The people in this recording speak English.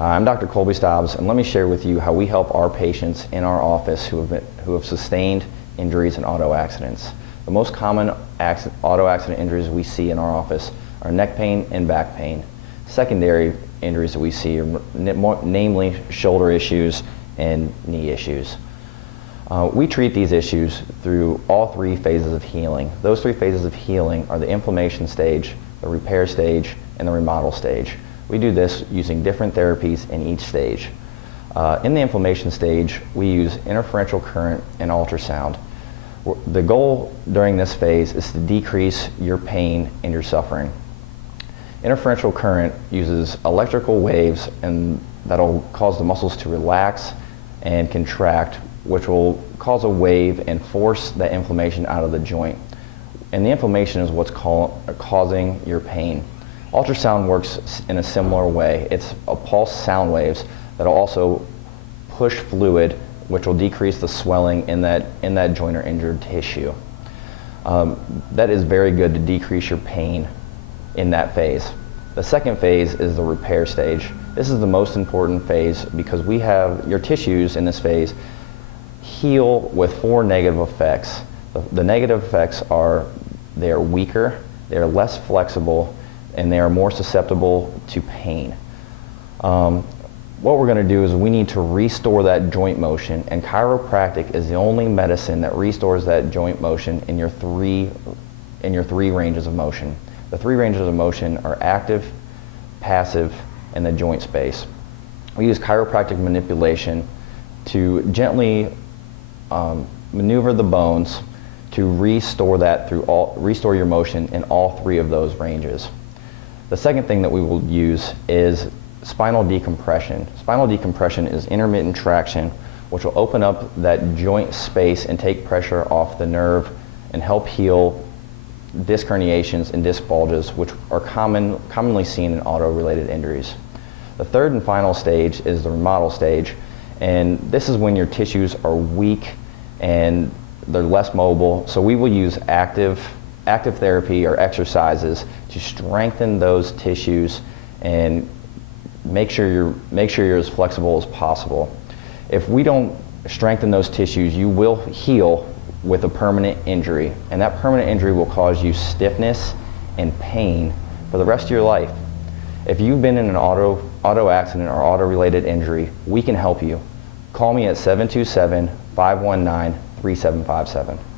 Hi, I'm Dr. Colby Stobbs, and let me share with you how we help our patients in our office who have sustained injuries in auto accidents. The most common auto accident injuries we see in our office are neck pain and back pain. Secondary injuries that we see are namely shoulder issues and knee issues. We treat these issues through all three phases of healing. Those three phases of healing are the inflammation stage, the repair stage, and the remodel stage. We do this using different therapies in each stage. In the inflammation stage, we use interferential current and ultrasound. The goal during this phase is to decrease your pain and your suffering. Interferential current uses electrical waves and that'll cause the muscles to relax and contract, which will cause a wave and force that inflammation out of the joint. And the inflammation is what's causing your pain. Ultrasound works in a similar way. It's a pulse sound waves that'll also push fluid, which will decrease the swelling in that joint or injured tissue. That is very good to decrease your pain in that phase. The second phase is the repair stage. This is the most important phase because we have your tissues in this phase heal with four negative effects. The negative effects are they are weaker, they are less flexible, and they are more susceptible to pain. What we're going to do is we need to restore that joint motion, and chiropractic is the only medicine that restores that joint motion in your three ranges of motion. The three ranges of motion are active, passive, and the joint space. We use chiropractic manipulation to gently maneuver the bones to restore your motion in all three of those ranges. The second thing that we will use is spinal decompression. Spinal decompression is intermittent traction, which will open up that joint space and take pressure off the nerve and help heal disc herniations and disc bulges, which are commonly seen in auto-related injuries. The third and final stage is the remodel stage, and this is when your tissues are weak and they're less mobile, so we will use active therapy or exercises to strengthen those tissues and make sure you're as flexible as possible. If we don't strengthen those tissues, you will heal with a permanent injury, and that permanent injury will cause you stiffness and pain for the rest of your life. If you've been in an auto accident or auto-related injury, we can help you. Call me at 727-519-3757.